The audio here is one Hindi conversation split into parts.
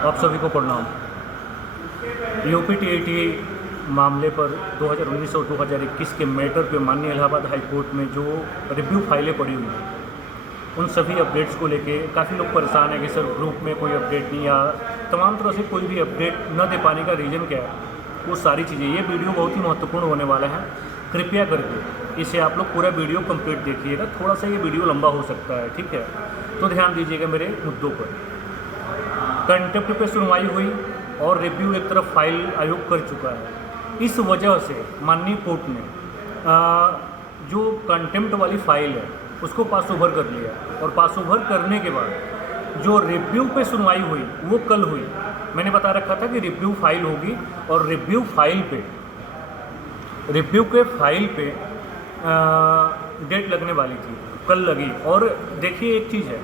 आप सभी को प्रणाम। यूपी टीईटी मामले पर 2019 और 2021 के मैटर पे माननीय इलाहाबाद हाई कोर्ट में जो रिव्यू फाइलें पड़ी हुई हैं, उन सभी अपडेट्स को लेके काफ़ी लोग परेशान हैं कि सर ग्रुप में कोई अपडेट नहीं, या तमाम तरह से कोई भी अपडेट न दे पाने का रीज़न क्या है, वो सारी चीज़ें। ये वीडियो बहुत ही महत्वपूर्ण होने वाला है, कृपया करके इसे आप लोग पूरा वीडियो कंप्लीट देखिएगा। थोड़ा सा ये वीडियो लंबा हो सकता है, ठीक है, तो ध्यान दीजिएगा मेरे मुद्दों पर। कंटेम्प्ट पे सुनवाई हुई और रिव्यू एक तरफ फाइल आयोग कर चुका है। इस वजह से माननीय कोर्ट ने जो कंटेम्प्ट वाली फाइल है उसको पास ओवर कर लिया, और पास ओवर करने के बाद जो रिव्यू पे सुनवाई हुई वो कल हुई। मैंने बता रखा था कि रिव्यू फाइल होगी, और रिव्यू के फाइल पे डेट लगने वाली थी, कल लगी। और देखिए एक चीज़ है,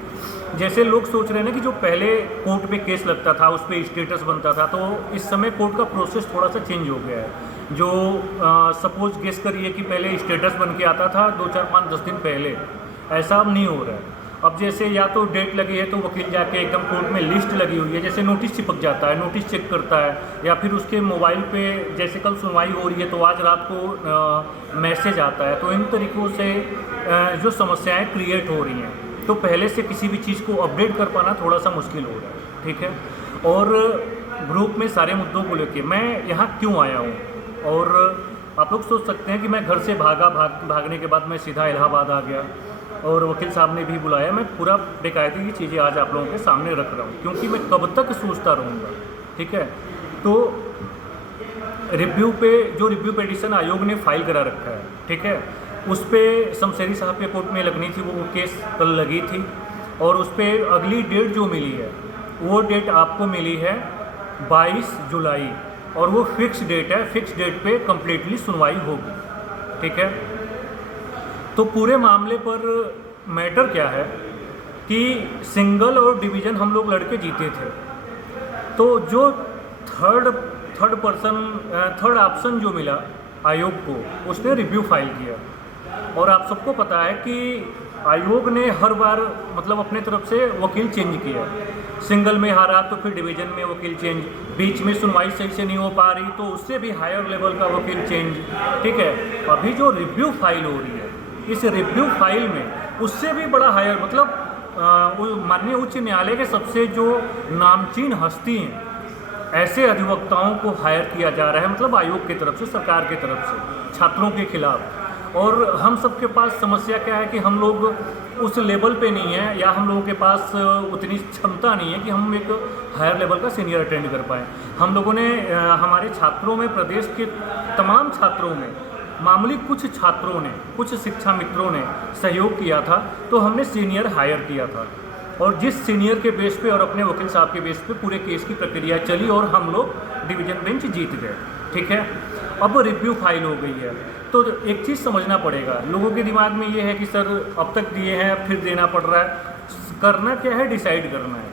जैसे लोग सोच रहे हैं ना कि जो पहले कोर्ट में केस लगता था उस पर स्टेटस बनता था, तो इस समय कोर्ट का प्रोसेस थोड़ा सा चेंज हो गया है। जो सपोज गेस करिए कि पहले स्टेटस बन के आता था 2, 4, 5, 10 दिन पहले, ऐसा अब नहीं हो रहा है। अब जैसे या तो डेट लगी है तो वकील जाके एकदम कोर्ट में लिस्ट लगी हुई है, जैसे नोटिस चिपक जाता है, नोटिस चेक करता है, या फिर उसके मोबाइल पे जैसे कल सुनवाई हो रही है तो आज रात को मैसेज आता है। तो इन तरीक़ों से जो समस्याएं क्रिएट हो रही हैं, तो पहले से किसी भी चीज़ को अपडेट कर पाना थोड़ा सा मुश्किल हो रहा है, ठीक है। और ग्रुप में सारे मुद्दों को लेके मैं यहाँ क्यों आया हूँ, और आप लोग सोच सकते हैं कि मैं घर से भागने के बाद मैं सीधा इलाहाबाद आ गया, और वकील साहब ने भी बुलाया। मैं पूरा बेकायदे की चीज़ें आज आप लोगों के सामने रख रहा हूँ, क्योंकि मैं कब तक सोचता रहूँगा, ठीक है। तो रिव्यू पे जो रिव्यू पिटीशन आयोग ने फाइल करा रखा है, ठीक है, उस पर शमशेरी साहब के कोर्ट में लगनी थी, वो केस कल लगी थी, और उस पर अगली डेट जो मिली है वो डेट आपको मिली है 22 जुलाई, और वो फिक्स डेट है। फिक्स डेट पे कम्प्लीटली सुनवाई होगी, ठीक है। तो पूरे मामले पर मैटर क्या है कि सिंगल और डिवीज़न हम लोग लड़के जीते थे, तो जो थर्ड ऑप्शन जो मिला आयोग को, उसने रिव्यू फाइल किया। और आप सबको पता है कि आयोग ने हर बार मतलब अपने तरफ से वकील चेंज किया, सिंगल में हारा तो फिर डिवीज़न में वकील चेंज, बीच में सुनवाई सही से नहीं हो पा रही तो उससे भी हायर लेवल का वकील चेंज, ठीक है। अभी जो रिव्यू फाइल हो रही है, इस रिव्यू फाइल में उससे भी बड़ा हायर, मतलब माननीय उच्च न्यायालय के सबसे जो नामचीन हस्ती हैं, ऐसे अधिवक्ताओं को हायर किया जा रहा है, मतलब आयोग की तरफ से, सरकार की तरफ से, छात्रों के खिलाफ। और हम सबके पास समस्या क्या है कि हम लोग उस लेवल पे नहीं है, या हम लोगों के पास उतनी क्षमता नहीं है कि हम एक हायर लेवल का सीनियर अटेंड कर पाएँ। हम लोगों ने हमारे छात्रों में, प्रदेश के तमाम छात्रों में, मामूली कुछ छात्रों ने, कुछ शिक्षा मित्रों ने सहयोग किया था, तो हमने सीनियर हायर किया था, और जिस सीनियर के बेस पे और अपने वकील साहब के बेस पे पूरे केस की प्रक्रिया चली, और हम लोग डिवीज़न बेंच जीत गए, ठीक है। अब रिव्यू फाइल हो गई है, तो एक चीज़ समझना पड़ेगा। लोगों के दिमाग में ये है कि सर अब तक दिए हैं फिर देना पड़ रहा है। करना क्या है, डिसाइड करना है।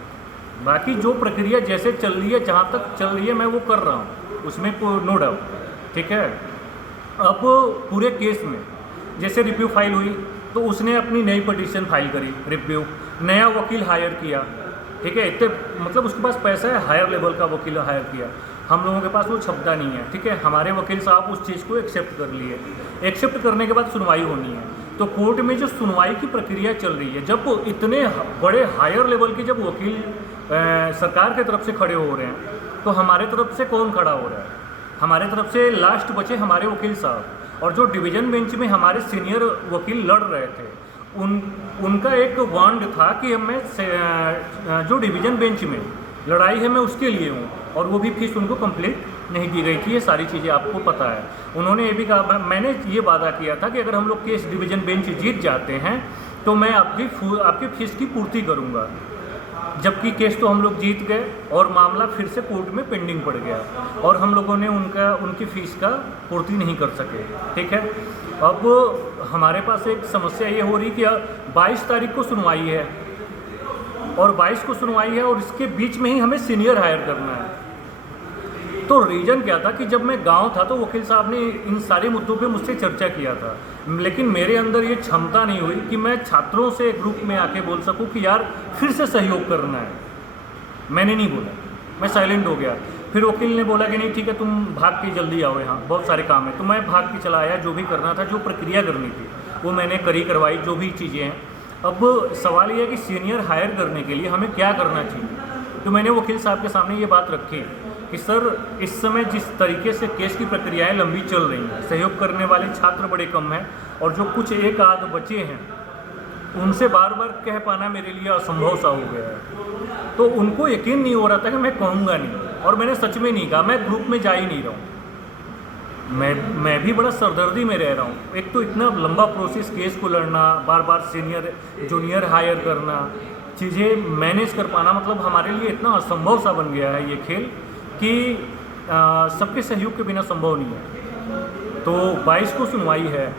बाकी जो प्रक्रिया जैसे चल रही है, जहाँ तक चल रही है, मैं वो कर रहा हूँ, उसमें नो डाउट, ठीक है। अब पूरे केस में जैसे रिव्यू फाइल हुई तो उसने अपनी नई पिटीशन फाइल करी, रिव्यू, नया वकील हायर किया, ठीक है। इतने मतलब उसके पास पैसा है, हायर लेवल का वकील हायर किया। हम लोगों के पास वो क्षमता नहीं है, ठीक है। हमारे वकील साहब उस चीज़ को एक्सेप्ट कर लिए। एक्सेप्ट करने के बाद सुनवाई होनी है, तो कोर्ट में जो सुनवाई की प्रक्रिया चल रही है, जब इतने बड़े हायर लेवल के जब वकील सरकार की तरफ से खड़े हो रहे हैं, तो हमारे तरफ से कौन खड़ा हो रहा है? हमारे तरफ से लास्ट बचे हमारे वकील साहब, और जो डिवीज़न बेंच में हमारे सीनियर वकील लड़ रहे थे, उनका एक वांड था कि मैं जो डिवीज़न बेंच में लड़ाई है मैं उसके लिए हूँ, और वो भी फीस उनको कंप्लीट नहीं दी गई थी। ये सारी चीज़ें आपको पता है। उन्होंने ये भी कहा, मैंने ये वादा किया था कि अगर हम लोग केस डिवीज़न बेंच जीत जाते हैं तो मैं आपकी फीस की पूर्ति करूँगा। जबकि केस तो हम लोग जीत गए, और मामला फिर से कोर्ट में पेंडिंग पड़ गया, और हम लोगों ने उनकी फ़ीस का पूर्ति नहीं कर सके, ठीक है। अब हमारे पास एक समस्या ये हो रही कि 22 तारीख को सुनवाई है, और 22 को सुनवाई है, और इसके बीच में ही हमें सीनियर हायर करना है। तो रीज़न क्या था कि जब मैं गांव था तो वकील साहब ने इन सारे मुद्दों पे मुझसे चर्चा किया था, लेकिन मेरे अंदर ये क्षमता नहीं हुई कि मैं छात्रों से ग्रुप में आके बोल सकूं कि यार फिर से सहयोग करना है। मैंने नहीं बोला, मैं साइलेंट हो गया। फिर वकील ने बोला कि नहीं ठीक है, तुम भाग के जल्दी आओ, यहाँ बहुत सारे काम है। तो मैं भाग के चला आया, जो भी करना था, जो प्रक्रिया करनी थी वो मैंने करवाई, जो भी चीज़ें हैं। अब सवाल ये है कि सीनियर हायर करने के लिए हमें क्या करना चाहिए। तो मैंने वकील साहब के सामने ये बात रखी कि सर, इस समय जिस तरीके से केस की प्रक्रियाएं लंबी चल रही हैं, सहयोग करने वाले छात्र बड़े कम हैं, और जो कुछ एक आध बचे हैं उनसे बार बार कह पाना मेरे लिए असंभव सा हो गया है। तो उनको यकीन नहीं हो रहा था कि मैं कहूँगा नहीं, और मैंने सच में नहीं कहा। मैं ग्रुप में जा ही नहीं रहा हूँ। मैं भी बड़ा सरदर्दी में रह रहा हूँ। एक तो इतना लंबा प्रोसेस, केस को लड़ना, बार बार सीनियर जूनियर हायर करना, चीज़ें मैनेज कर पाना, मतलब हमारे लिए इतना असंभव सा बन गया है ये खेल कि सबके सहयोग के बिना संभव नहीं है। तो 22 को सुनवाई है,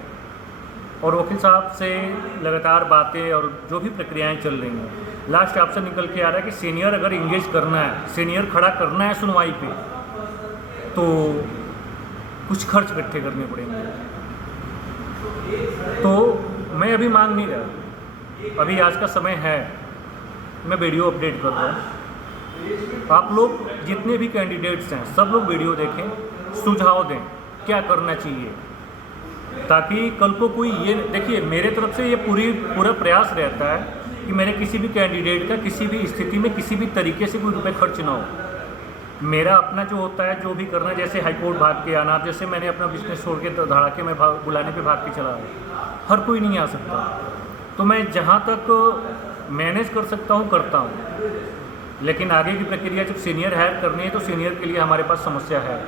और वकील साहब से लगातार बातें और जो भी प्रक्रियाएं चल रही हैं, लास्ट ऑप्शन निकल के आ रहा है कि सीनियर अगर इंगेज करना है, सीनियर खड़ा करना है सुनवाई पे, तो कुछ खर्च इकट्ठे करने पड़ेंगे। तो मैं अभी मांग नहीं रहा, अभी आज का समय है, मैं वीडियो अपडेट कर रहा हूँ। आप लोग जितने भी कैंडिडेट्स हैं सब लोग वीडियो देखें, सुझाव दें क्या करना चाहिए, ताकि कल को कोई ये देखिए, मेरे तरफ से ये पूरा प्रयास रहता है कि मेरे किसी भी कैंडिडेट का किसी भी स्थिति में किसी भी तरीके से कोई रुपये खर्च ना हो। मेरा अपना जो होता है, जो भी करना, जैसे हाईकोर्ट भाग के आना, जैसे मैंने अपना बिजनेस छोड़ के धड़ाके में बुलाने पे भाग के चला आया, हर कोई नहीं आ सकता। तो मैं जहाँ तक मैनेज कर सकता हूँ करता हूँ, लेकिन आगे की प्रक्रिया जब सीनियर हायर करनी है तो सीनियर के लिए हमारे पास समस्या है।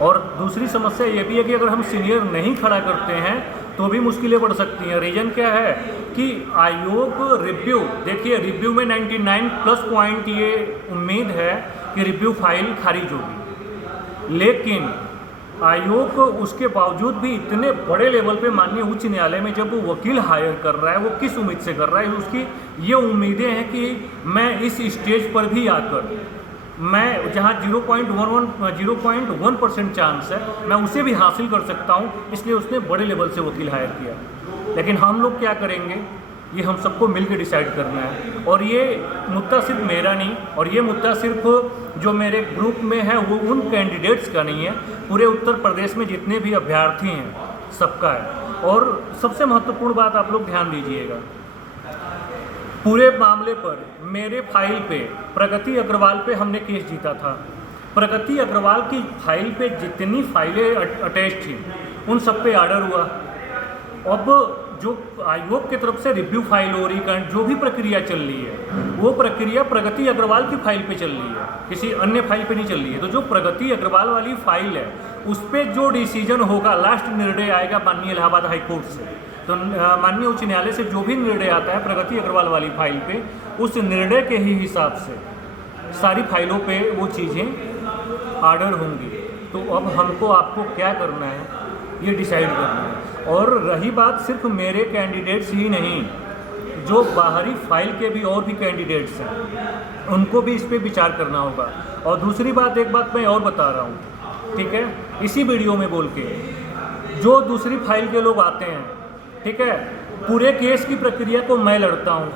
और दूसरी समस्या ये भी है कि अगर हम सीनियर नहीं खड़ा करते हैं तो भी मुश्किलें बढ़ सकती हैं। रीज़न क्या है कि आयोग रिव्यू, देखिए रिव्यू में 99+ पॉइंट ये उम्मीद है कि रिव्यू फाइल खारिज होगी, लेकिन आयोग उसके बावजूद भी इतने बड़े लेवल पे माननीय उच्च न्यायालय में जब वो वकील हायर कर रहा है, वो किस उम्मीद से कर रहा है, उसकी ये उम्मीदें हैं कि मैं इस स्टेज पर भी आकर, मैं जहाँ 0.1% चांस है मैं उसे भी हासिल कर सकता हूँ, इसलिए उसने बड़े लेवल से वकील हायर किया। लेकिन हम लोग क्या करेंगे, ये हम सबको मिलकर डिसाइड करना है। और ये मुद्दा सिर्फ मेरा नहीं, और ये मुद्दा सिर्फ जो मेरे ग्रुप में है वो उन कैंडिडेट्स का नहीं है, पूरे उत्तर प्रदेश में जितने भी अभ्यर्थी हैं सबका है। और सबसे महत्वपूर्ण बात आप लोग ध्यान दीजिएगा, पूरे मामले पर मेरे फाइल पे प्रगति अग्रवाल पे हमने केस जीता था। प्रगति अग्रवाल की फाइल पे जितनी फाइलें अटैच थी उन सब पे ऑर्डर हुआ। अब जो आयोग की तरफ से रिव्यू फाइल हो रही है, जो भी प्रक्रिया चल रही है वो प्रक्रिया प्रगति अग्रवाल की फाइल पे चल रही है, किसी अन्य फाइल पे नहीं चल रही है। तो जो प्रगति अग्रवाल वाली फाइल है उस पर जो डिसीजन होगा, लास्ट निर्णय आएगा माननीय इलाहाबाद हाई कोर्ट से। तो माननीय उच्च न्यायालय से जो भी निर्णय आता है प्रगति अग्रवाल वाली फाइल पे, उस निर्णय के ही हिसाब से सारी फाइलों पे वो चीज़ें ऑर्डर होंगी। तो अब हमको आपको क्या करना है ये डिसाइड करना है। और रही बात सिर्फ मेरे कैंडिडेट्स ही नहीं, जो बाहरी फाइल के भी और भी कैंडिडेट्स हैं उनको भी इस पर विचार करना होगा। और दूसरी बात, एक बात मैं और बता रहा हूँ, ठीक है, इसी वीडियो में बोल के, जो दूसरी फाइल के लोग आते हैं, ठीक है, पूरे केस की प्रक्रिया को मैं लड़ता हूँ,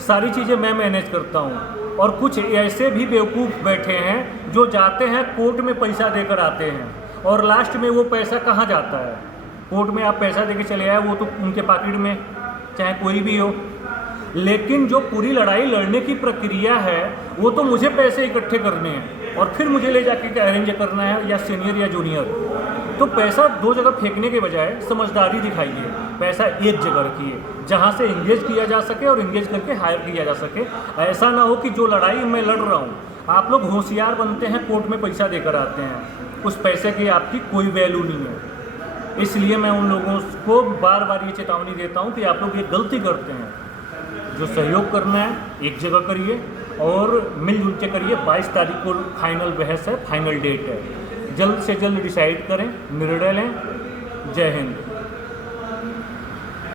सारी चीज़ें मैं मैनेज करता हूँ। और कुछ ऐसे भी बेवकूफ़ बैठे हैं जो जाते हैं कोर्ट में पैसा देकर आते हैं, और लास्ट में वो पैसा कहाँ जाता है, कोर्ट में आप पैसा देके चले आए, वो तो उनके पॉकेट में, चाहे कोई भी हो। लेकिन जो पूरी लड़ाई लड़ने की प्रक्रिया है वो तो मुझे पैसे इकट्ठे करने हैं और फिर मुझे ले जाके अरेंज करना है, या सीनियर या जूनियर। तो पैसा दो जगह फेंकने के बजाय समझदारी दिखाइए, पैसा एक जगह रखिए जहाँ से इंगेज किया जा सके और इंगेज करके हायर किया जा सके। ऐसा ना हो कि जो लड़ाई मैं लड़ रहा हूँ, आप लोग होशियार बनते हैं, कोर्ट में पैसा देकर आते हैं, उस पैसे की आपकी कोई वैल्यू नहीं है। इसलिए मैं उन लोगों को बार बार ये चेतावनी देता हूँ कि आप लोग ये गलती करते हैं। जो सहयोग करना है एक जगह करिए और मिलजुल के करिए। 22 तारीख को फाइनल बहस है, फाइनल डेट है, जल्द से जल्द डिसाइड करें, निर्णय लें। जय हिंद।